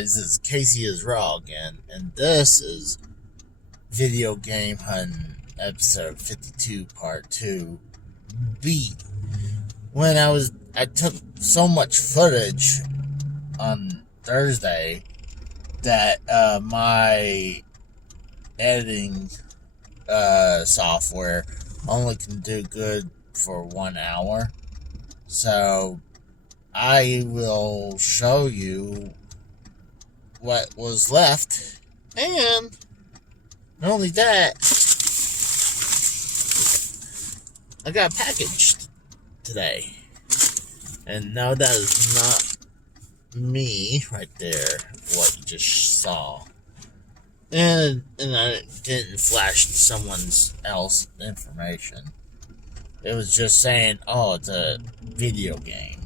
guys, it's Casey is Raw again, and this is Video Game Hunting episode 52 part 2 B. When I took so much footage on Thursday that my editing software only can do good for 1 hour. So I will show you what was left, and not only that, I got packaged today. And no, that is not me right there, what you just saw. And I didn't flash someone else's information. It was just saying, oh, it's a video game.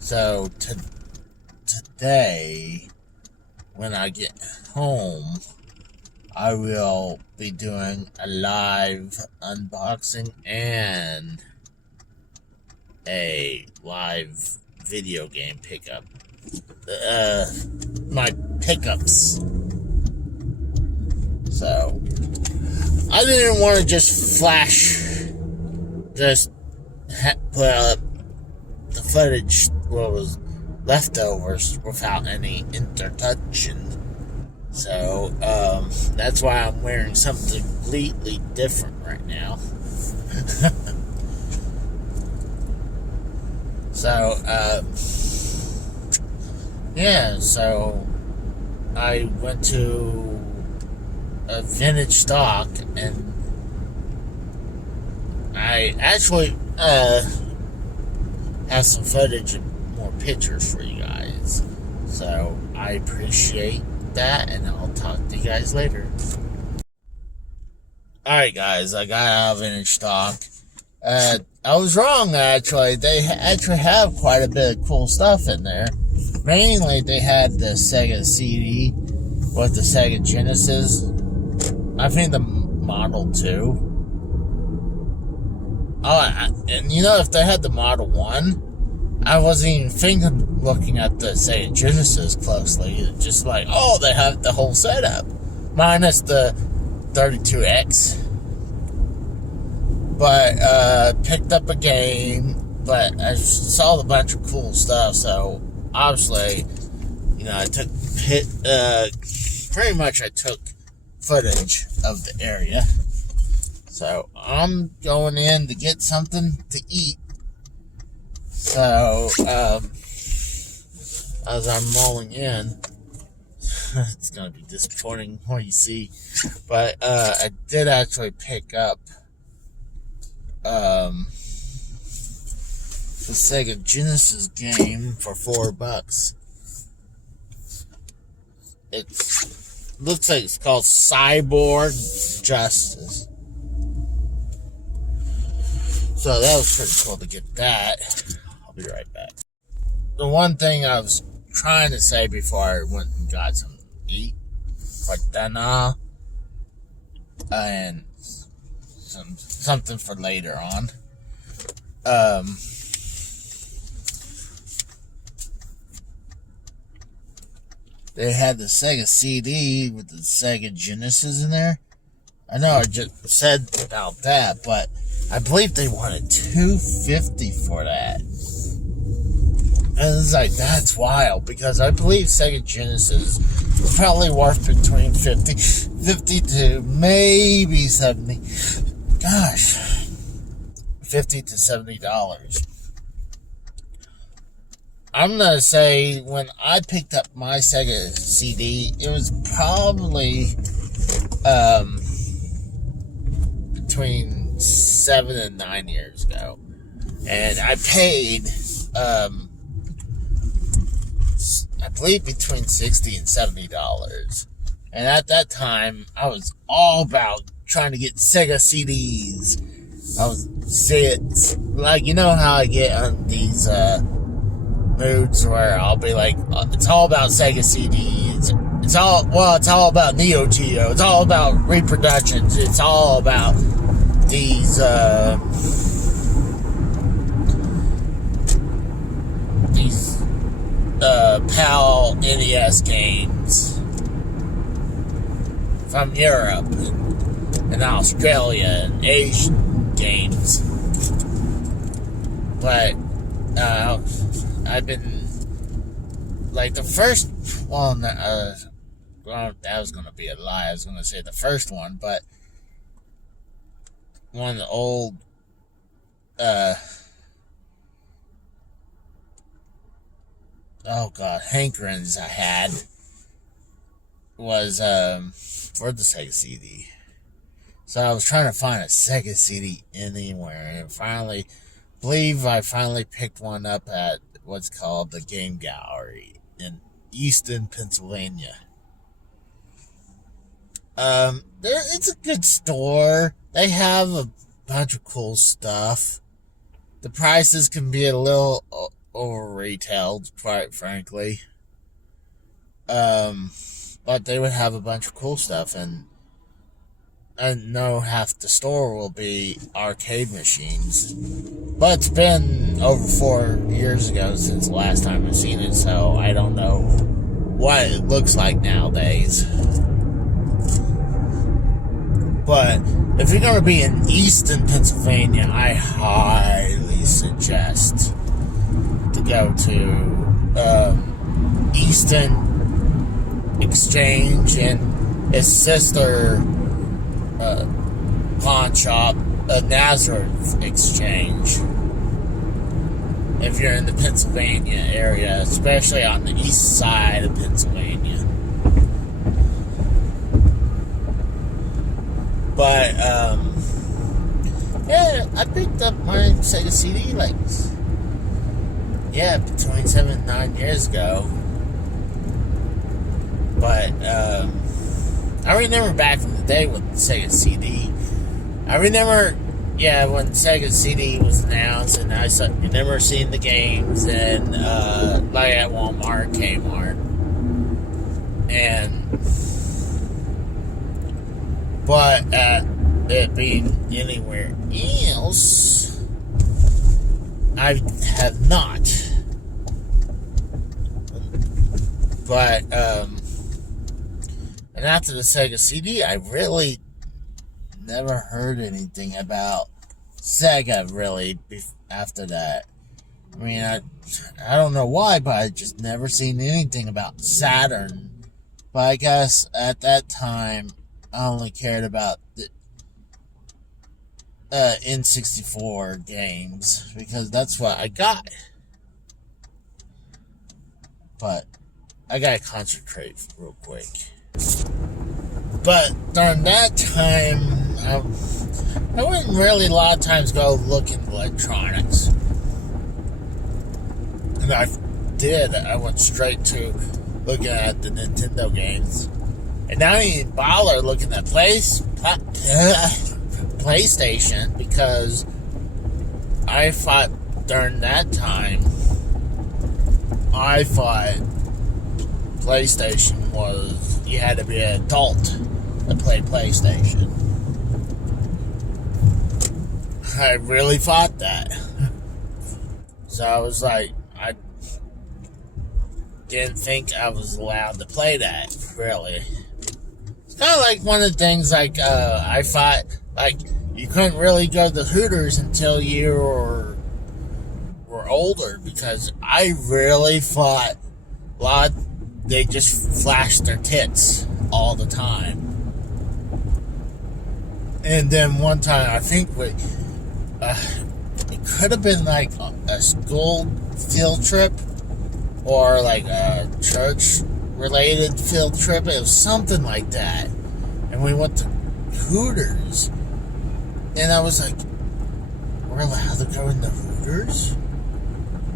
So today, when I get home, I will be doing a live unboxing and a live video game pickup. My pickups. So I didn't want to just put up the footage what was leftovers without any introduction. So that's why I'm wearing something completely different right now. So so I went to a vintage stock, and I actually have some footage and more pictures for you guys. So I appreciate that, and I'll talk to you guys later. Alright guys, I got out of vintage stock. I was wrong, actually. They actually have quite a bit of cool stuff in there. Mainly, they had the Sega CD with the Sega Genesis. I think the Model 2. Oh, and you know, if they had the Model 1, I wasn't even thinking looking at the Sega Genesis closely. It's just like, oh, they have the whole setup. Minus the 32X. But, picked up a game, but I saw a bunch of cool stuff, so obviously, you know, I took footage of the area. So I'm going in to get something to eat. So as I'm rolling in, it's gonna be disappointing what you see, but I did actually pick up the Sega Genesis game for $4. It looks like it's called Cyborg Justice. So that was pretty cool to get that. I'll be right back. The one thing I was trying to say before I went and got something to eat, like dinner, and something for later on. They had the Sega CD with the Sega Genesis in there. I know I just said about that, but I believe they wanted $250 for that. And it's like, that's wild, because I believe Sega Genesis is probably worth between 50 to maybe 70. Gosh, $50 to $70. I'm gonna say when I picked up my Sega CD, it was probably between 7 and 9 years ago, and I paid I believe between $60 and $70. And at that time, I was all about trying to get Sega CDs. I was like, you know how I get on these moods where I'll be like, it's all about Sega CDs. It's all about Neo Geo. It's all about reproductions. It's all about these PAL NES games from Europe and Australia and Asian games. But I've been like the first one. Well, that was gonna be a lie. I was gonna say the first one, but one of the old hankerings I had was for the Sega CD. So I was trying to find a Sega CD anywhere, and I finally picked one up at what's called the Game Gallery in Easton, Pennsylvania. It's a good store. They have a bunch of cool stuff. The prices can be a little over retailed, quite frankly. But they would have a bunch of cool stuff, and I know half the store will be arcade machines. But it's been over 4 years ago since the last time I've seen it, so I don't know what it looks like nowadays. But if you're going to be in Easton, Pennsylvania, I highly suggest to go to Easton Exchange and its sister pawn shop, Nazareth Exchange. If you're in the Pennsylvania area, especially on the east side of Pennsylvania. But, yeah, I picked up my Sega CD, between 7 and 9 years ago. But, I remember back in the day with Sega CD. I remember, when Sega CD was announced, and I remember seeing the games, and, like at Walmart, Kmart. But it being anywhere else, I have not. But, and after the Sega CD, I really never heard anything about Sega, really, after that. I mean, I don't know why, but I just never seen anything about Saturn. But I guess at that time, I only cared about the N64 games, because that's what I got. But I gotta concentrate real quick. But during that time, I wouldn't really a lot of times go looking at electronics. And I did. I went straight to looking at the Nintendo games. And now I didn't even bother looking at PlayStation, because I thought during that time, PlayStation was, you had to be an adult to play PlayStation. I really thought that. So I was like, I didn't think I was allowed to play that, really. It's kind of like one of the things, I thought, you couldn't really go to Hooters until you were older, because I really thought they just flashed their tits all the time. And then one time, I think it could have been like a school field trip, or like a church-related field trip. It was something like that. And we went to Hooters. And I was like, we're allowed to go in the Hooters?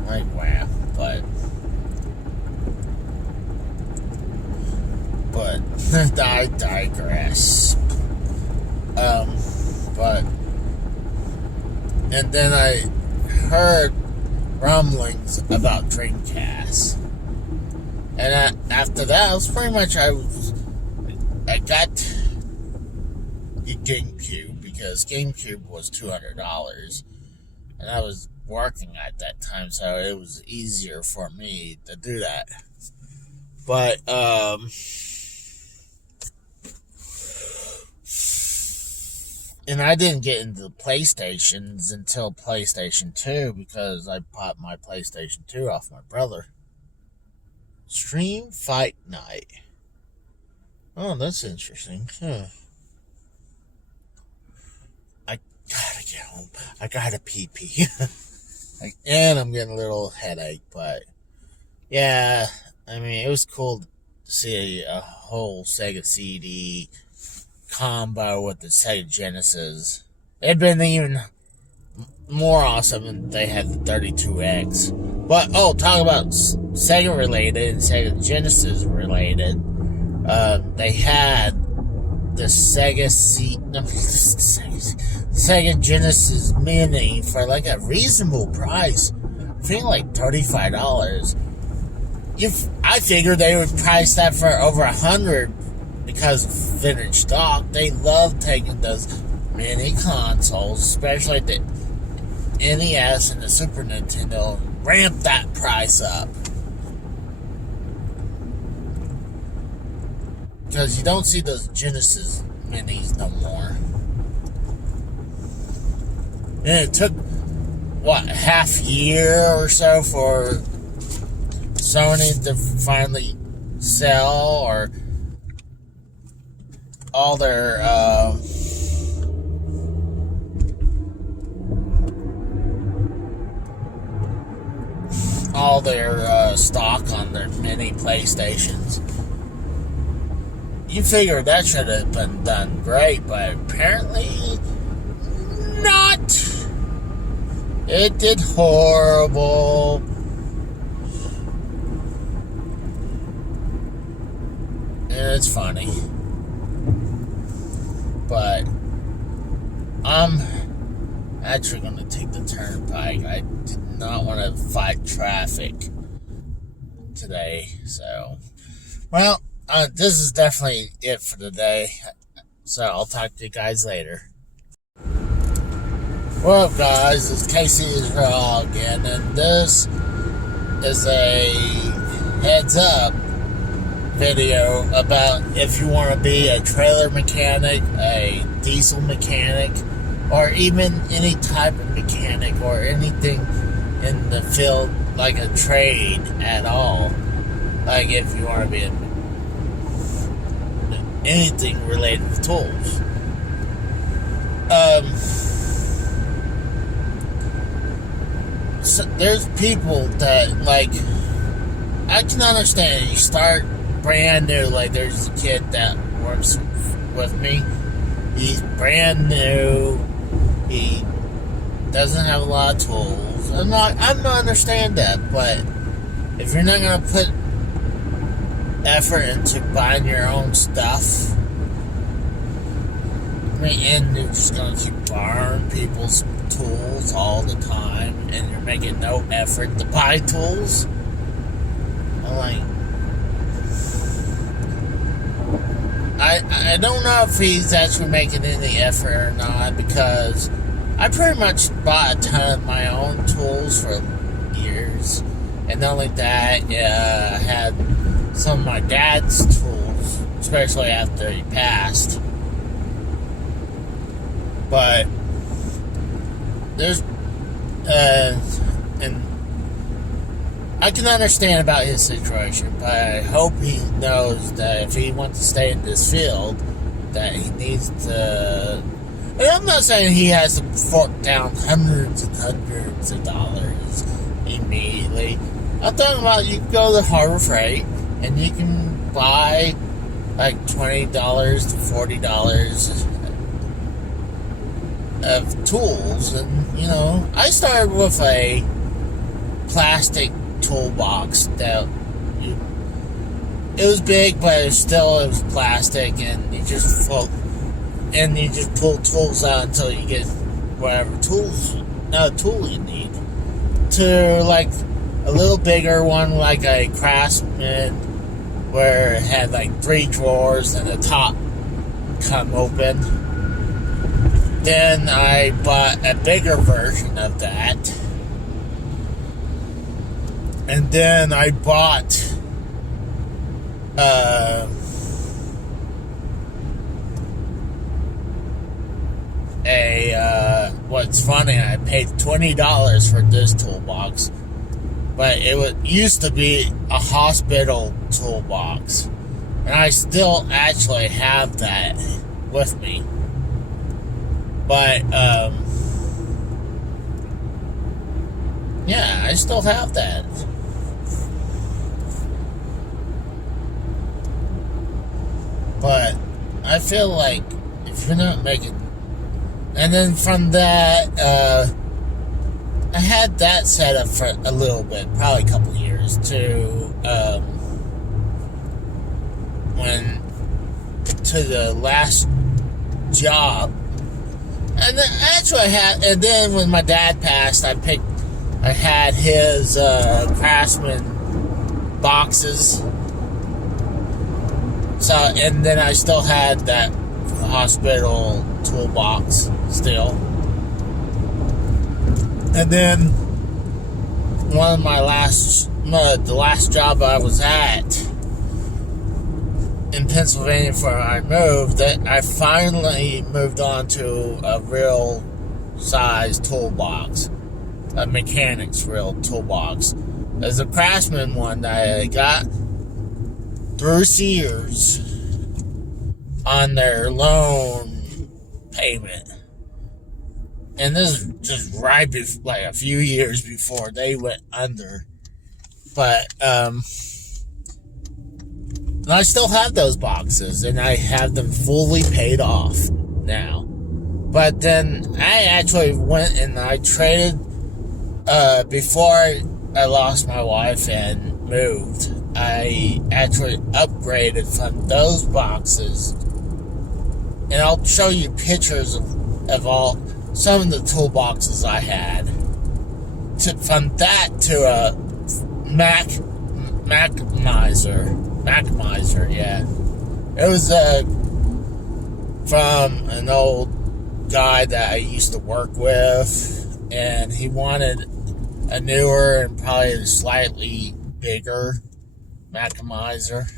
Like, wow. But I digress. And then I heard rumblings about Dreamcast. And after that, it was pretty much, I got a GameCube, because GameCube was $200. And I was working at that time, so it was easier for me to do that. But, and I didn't get into the PlayStations until PlayStation 2 because I bought my PlayStation 2 off my brother. Stream Fight Night. Oh, that's interesting. Huh. I gotta get home. I gotta pee. And I'm getting a little headache, but yeah, I mean, it was cool to see a whole Sega CD combo with the Sega Genesis. It'd been even more awesome if they had the 32X. But, talk about Sega related and Sega Genesis related. They had the Sega Genesis Mini for like a reasonable price. I think like $35. I figured they would price that for over $100 because of vintage stock. They love taking those mini consoles, especially the NES and the Super Nintendo, ramp that price up. Because you don't see those Genesis minis no more. And it took, half year or so for Sony to finally sell or all their stock on their mini PlayStations. You figure that should have been done great, but apparently not. It did horrible. And it's funny. But I'm actually going to take the turnpike. I did not want to fight traffic today. So, well, this is definitely it for today. So I'll talk to you guys later. Well, guys, it's Casey Israel again, and this is a heads up video about if you want to be a trailer mechanic, a diesel mechanic, or even any type of mechanic or anything in the field like a trade at all. Like if you want to be anything related to tools. So there's people that, like, I can understand. You start brand new. Like, there's a kid that works with me. He's brand new. He doesn't have a lot of tools. I'm gonna understand that, but if you're not gonna put effort into buying your own stuff, I mean, and you're just gonna keep borrowing people's tools all the time, and you're making no effort to buy tools. I'm like, I don't know if he's actually making any effort or not, because I pretty much bought a ton of my own tools for years, and not only that, I had some of my dad's tools, especially after he passed. But there's and I can understand about his situation, but I hope he knows that if he wants to stay in this field, that he needs to. And I'm not saying he has to fork down hundreds and hundreds of dollars immediately. I'm talking about you can go to Harbor Freight and you can buy like $20 to $40 of tools. And, you know, I started with a plastic toolbox that it was big, but it was plastic, and you just float, and you just pull tools out until you get whatever tool you need. To like a little bigger one, like a Craftsman, where it had like 3 drawers and the top come open. Then I bought a bigger version of that. And then I bought uh, what's funny, I paid $20 for this toolbox, but used to be a hospital toolbox, and I still actually have that with me. But yeah, I still have that. But I feel like if you're not making, and then from that, I had that set up for a little bit, probably a couple of years, to the last job. And then actually and then when my dad passed, I had his Craftsman boxes. So, and then I still had that hospital toolbox still. And then the last job I was at in Pennsylvania before I moved, that I finally moved on to a real size toolbox, a mechanic's real toolbox. There's a Craftsman one that I got through Sears on their loan payment. And this is just right before, like a few years before they went under. But, and I still have those boxes, and I have them fully paid off now. But then I actually went and I traded, before I lost my wife and moved, I actually upgraded from those boxes. And I'll show you pictures of some of the toolboxes I had. From that to a Maxmiser, yeah. It was from an old guy that I used to work with, and he wanted a newer and probably a slightly bigger Maxmiser.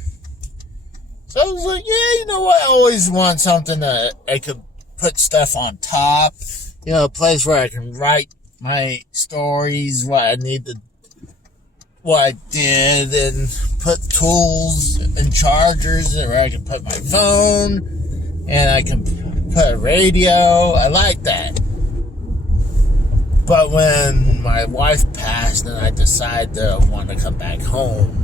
So I was like, yeah, you know what? I always want something that I could put stuff on top. You know, a place where I can write my stories, what I did, and put tools and chargers where I can put my phone, and I can put a radio. I like that. But when my wife passed and I decided that I wanted to come back home,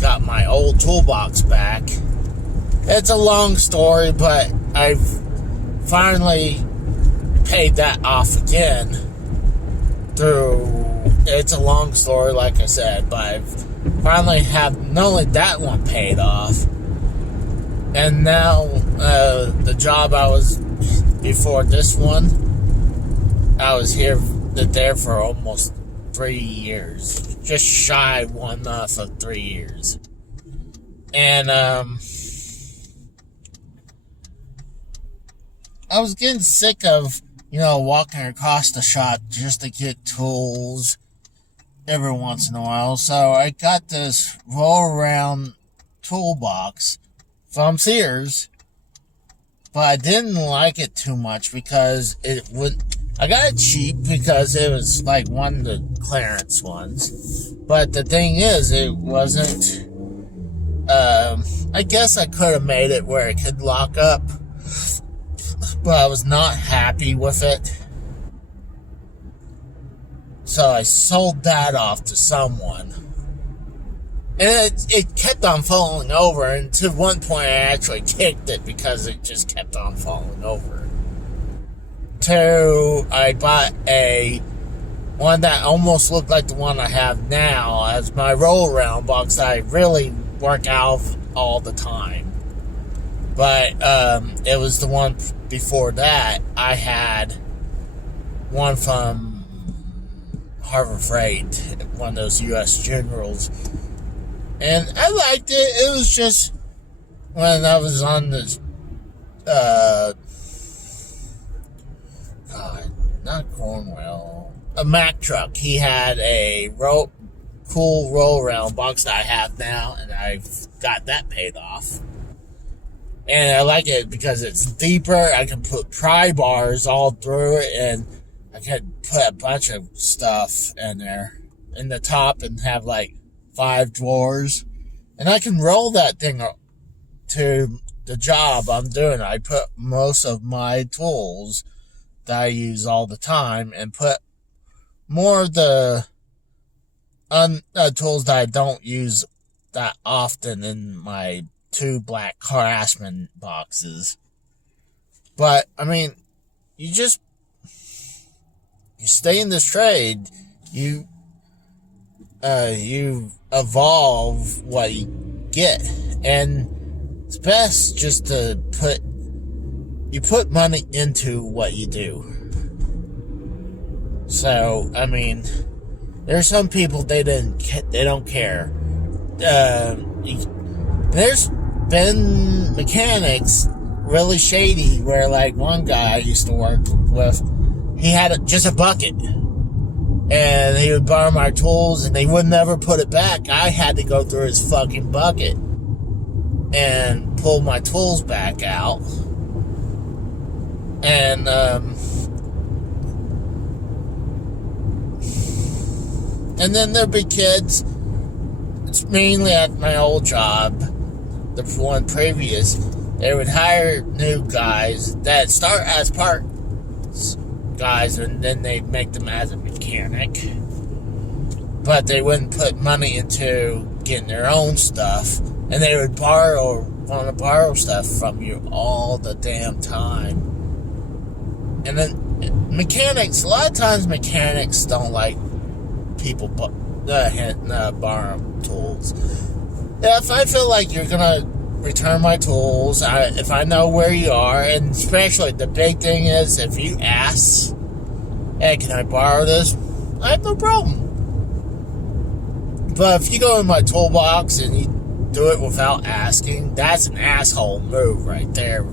got my old toolbox back. It's a long story, but I've finally paid that off again it's a long story, like I said, but I've finally have not only that one paid off, and now the job I was before this one, I was there for almost 3 years, just shy one off of 3 years, and I was getting sick of, walking across the shop just to get tools every once in a while. So I got this roll-around toolbox from Sears, but I didn't like it too much because I got it cheap because it was like one of the clearance ones. But the thing is, it wasn't, I guess I could have made it where it could lock up, but I was not happy with it. So I sold that off to someone. And it kept on falling over, and to one point I actually kicked it because it just kept on falling over. I bought one that almost looked like the one I have now as my roll-around box that I really work out all the time. But it was the one before that. I had one from Harbor Freight, one of those U.S. Generals. And I liked it. It was just when I was on this, not Cornwell, a Mack truck. He had a cool roll around box that I have now, and I've got that paid off. And I like it because it's deeper. I can put pry bars all through it, and I can put a bunch of stuff in there in the top and have like 5 drawers. And I can roll that thing to the job I'm doing. I put most of my tools that I use all the time and put more of the tools that I don't use that often in my 2 black Craftsman boxes. But, I mean, you stay in this trade, you evolve what you get, and it's best just to put money into what you do. So, I mean, there's some people they don't care. There's been mechanics really shady where, like, one guy I used to work with, he had just a bucket, and he would borrow my tools, and they would never put it back. I had to go through his fucking bucket and pull my tools back out. And then there'd be kids. It's mainly at my old job, the one previous. They would hire new guys that start as part guys, and then they make them as a mechanic. But they wouldn't put money into getting their own stuff, and they would want to borrow stuff from you all the damn time. And then mechanics, a lot of times mechanics don't like people borrow tools. If I feel like you're gonna return my tools, if I know where you are, and especially the big thing is if you ask, hey, can I borrow this? I have no problem. But if you go in my toolbox and you do it without asking, that's an asshole move right there.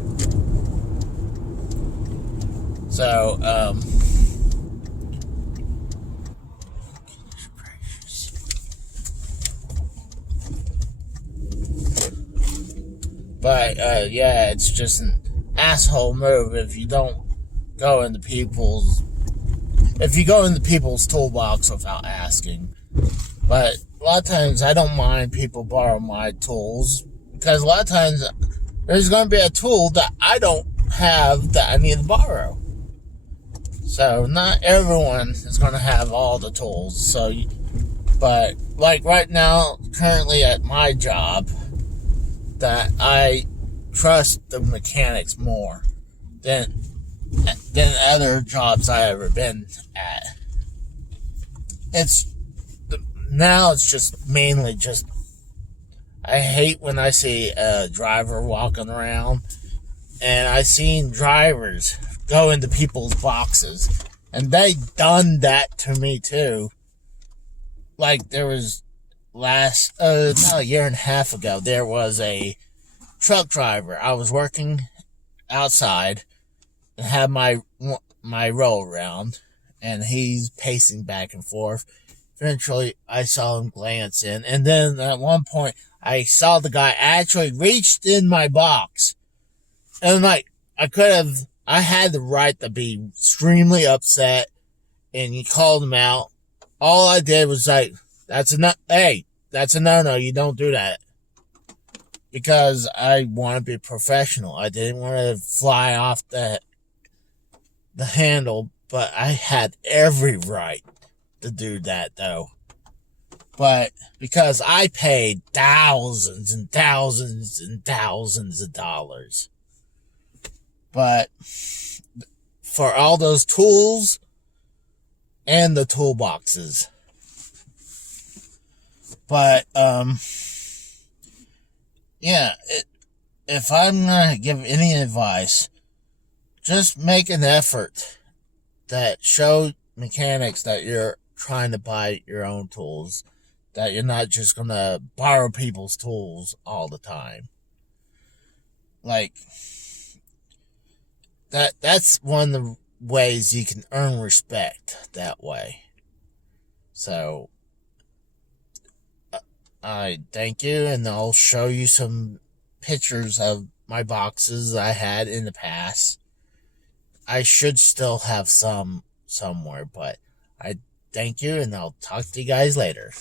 So, but, yeah, it's just an asshole move if you don't go into people's toolbox without asking. But a lot of times I don't mind people borrow my tools, because a lot of times there's going to be a tool that I don't have that I need to borrow. So not everyone is going to have all the tools. But like right now, currently at my job, that I trust the mechanics more than other jobs I ever been at. It's just mainly just, I hate when I see a driver walking around, and I seen drivers go into people's boxes, and they done that to me too. Like there was about a year and a half ago, there was a truck driver. I was working outside and had my roll around, and he's pacing back and forth. Eventually, I saw him glance in, and then at one point, I saw the guy actually reached in my box, and like I had the right to be extremely upset, and he called him out. All I did was like, that's a no-no, you don't do that. Because I want to be professional. I didn't want to fly off the handle, but I had every right to do that, though. But because I paid thousands and thousands and thousands of dollars. But for all those tools and the toolboxes. But, yeah, if I'm going to give any advice, just make an effort that show mechanics that you're trying to buy your own tools, that you're not just going to borrow people's tools all the time. Like, that's one of the ways you can earn respect that way. So, I thank you, and I'll show you some pictures of my boxes I had in the past. I should still have some somewhere, but I thank you, and I'll talk to you guys later.